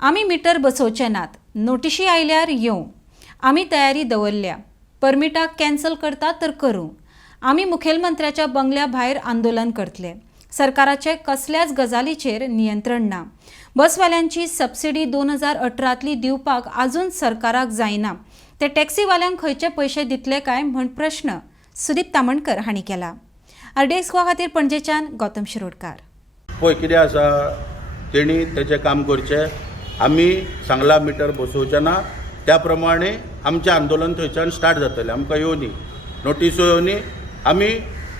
आमी मिटर बसोवचे नात, नोटिशी आयल्यार येवं. आमी तयारी दवरल्या. परमिटाक कॅन्सल करता तर करूं. आमी मुखेलमंत्र्याच्या बंगल्या भायर आंदोलन करतले. सरकाराचे कसल्याच गजालीचेर नियंत्रण ना. बसवाल्यांची सबसिडी 2018तली दिवपाक आजून सरकाराक जायना. ते टॅक्सीवाल्यांक खंयचे पयशे दितले काय म्हण प्रश्न सुदीप तामणकर हांणी केला. RDX गोवा खातीर पणजेच्यान गौतम शिरोडकार. पळय कितें आसा, तेणी तेजें काम करचें. आमी सांगला मिटर बसोवचें ना, त्या प्रमाणे आमचें आंदोलन थंयच्यान स्टार्ट जातलें. आमकां येवनी, नोटिसो येवनी. आमी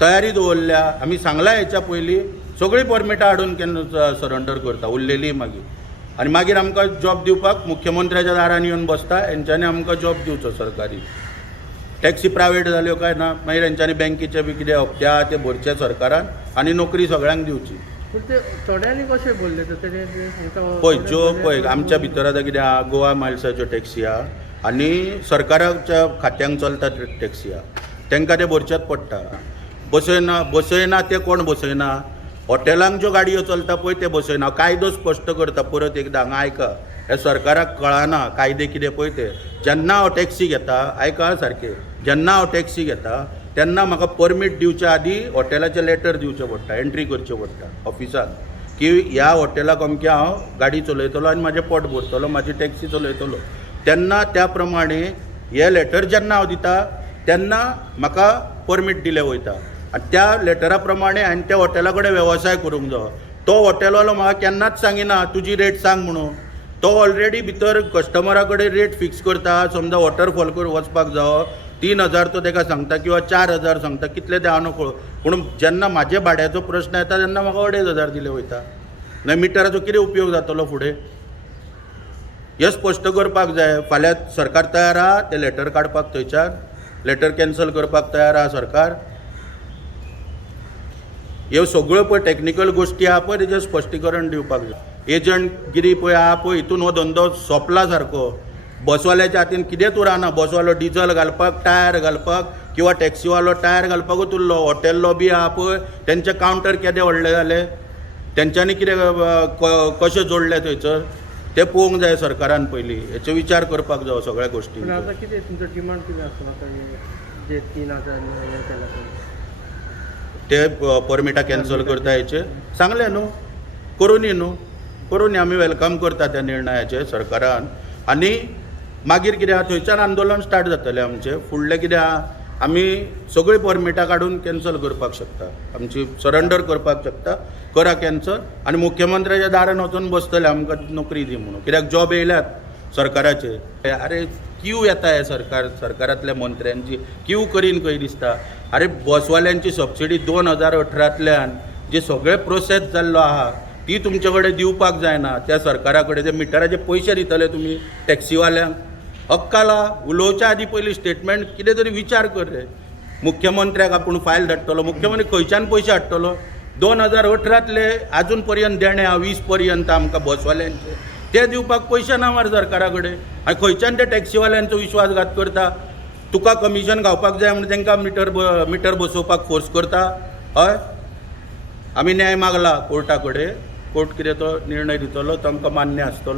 तयारी दवरल्या. आमी सांगला हेच्या पयलीं सगळीं परमिटां हाडून केन्ना सरेंडर करता, उरलेली मागीर. आनी मागीर आमकां जॉब दिवपाक मुख्यमंत्र्याच्या दारान येवन बसता. हेंच्यांनी आमकां जॉब दिवचो सरकारी. टॅक्सी प्रायवेट जाल्यो काय ना, मागीर हेंच्यांनी बँकेचे बी कितें हप्ते आहा ते भरचे सरकारान आनी नोकरी सगळ्यांक दिवची. पूण ते थोड्यांनी कशें बोलले पळय ज्यो पळय आमच्या भितर आतां कितें आहा, गोवा मायल्साच्यो टॅक्सी आहा आनी सरकाराच्या खात्यांक चलता टॅक्सी आहा, तांकां ते भरचेच पडटा. बसयना ते कोण बसयना? हॉटेलांक ज्यो गाडयो चलता पळय ते बसयना. कायदो स्पश्ट करता परत एकदां, हांगा आयका, हे सरकाराक कळना कायदे कितें पळय ते. जेन्ना हांव टॅक्सी घेता, आयका सारकें, जेन्ना हांव टॅक्सी घेता तेन्ना म्हाका परमीट दिवच्या आदीं हॉटेलाचें लेटर दिवचें पडटा, एंट्री करचें पडटा ऑफिसान, की ह्या हॉटेलाक अमकें हांव गाडी चलयतलो आनी म्हाजें पोट भरतलो, म्हाजी टॅक्सी चलयतलो. तेन्ना त्या प्रमाणे हें लेटर जेन्ना हांव दिता तेन्ना म्हाका परमीट दिलें वयता. आनी त्या लेटरा प्रमाणे हांवें त्या हॉटेला कडेन वेवसाय करूंक जायो. तो हॉटेलवालो म्हाका केन्नाच सांगिना तुजी रेट सांग म्हणून. तो ऑलरेडी भितर कस्टमरा कडेन रेट फिक्स करता. समजा वॉटरफॉल वचपाक जावो 3000 तो ताका सांगता किंवा 4000 सांगता, कितले ते हांव नकळो. पूण जेन्ना म्हाजे भाड्याचो प्रश्न येता तेन्ना म्हाका 2500 दिले वयता. ना मिटराचो कितें उपयोग जातलो फुडें? हें स्पश्ट करपाक जाय. फाल्यां सरकार तयार आहा तें लेटर काडपाक, थंयच्यान लेटर कॅन्सल करपाक तयार आहा सरकार. ह्यो सगळ्यो पळय टॅक्निकल गोश्टी आहा पळय तेजें स्पश्टीकरण दिवपाक जाय. एजंटगिरी पळय आहा पळय, हितून हो धंदो सोंपला सारको. बसवाल्याच्या हातीन कितेंच उरना. बसवालो डिझल घालपाक, टायर घालपाक, किंवा टॅक्सीवालो टायर घालपाकूच उरलो. हॉटेल लॉबी आहा पळय, तेंचे कावंटर केदें व्हडले जाले, तेंच्यांनी कितें कशें जोडले थंयसर तें पळोवंक जाय सरकारान पयलीं. हेचो विचार करपाक जायो सगळ्या गोश्टी. आतां कितें तुमचो डिमांड कितें आसता जे 3000 हें केला ते परमिटां कॅन्सल करता हेचे सांगलें न्हू, करूनी न्हू, करूनी. आमी वेलकम करता त्या निर्णयाचे सरकारान. आनी मागीर कितें आहा, थंयच्यान आंदोलन स्टार्ट जातलें आमचें. फुडलें कितें आहा, आमी सगळीं परमिटां काडून कॅन्सल करपाक शकता, आमची सरेंडर करपाक शकता. करा कॅन्सल आनी मुख्यमंत्र्याच्या दारान वचून बसतले आमकां नोकरी दी म्हणून. कित्याक जॉब येयल्यात सरकाराचे. अरे क्यू येता हे सरकारांतल्या मंत्र्यांची, क्यू करीन खंय दिसता. अरे बसवाल्यांची सबसिडी 2018तल्यान जे सगळे प्रोसेस जाल्लो आहा ती तुमचे कडेन दिवपाक जायना. त्या सरकारा कडेन ते मिटराचे पयशे दितले तुमी टॅक्सीवाल्यांक? अक्काला उलोवच्या आदीं पयलीं स्टेटमेंट कितें तरी विचार कर रे. मुख्यमंत्र्याक आपूण फायल धाडटलो, मुख्यमंत्री खंयच्यान पयशे हाडटलो? 2018तले आजून पर्यंत देणे आहा 20 पर्यंत आमकां बसवाल्यांचे, ते दिवपाक पयशे ना मार सरकारा कडेन. आनी खंयच्यान ते टॅक्सीवाल्यांचो विश्वासघात करता? तुका कमिशन गावपाक जाय म्हणून तांकां मिटर बसोवपाक फोर्स करता. हय, आमी न्याय मागला कोर्टा कडेन. कोर्ट कितें तो निर्णय दितलो तो आमकां मान्य आसतलो.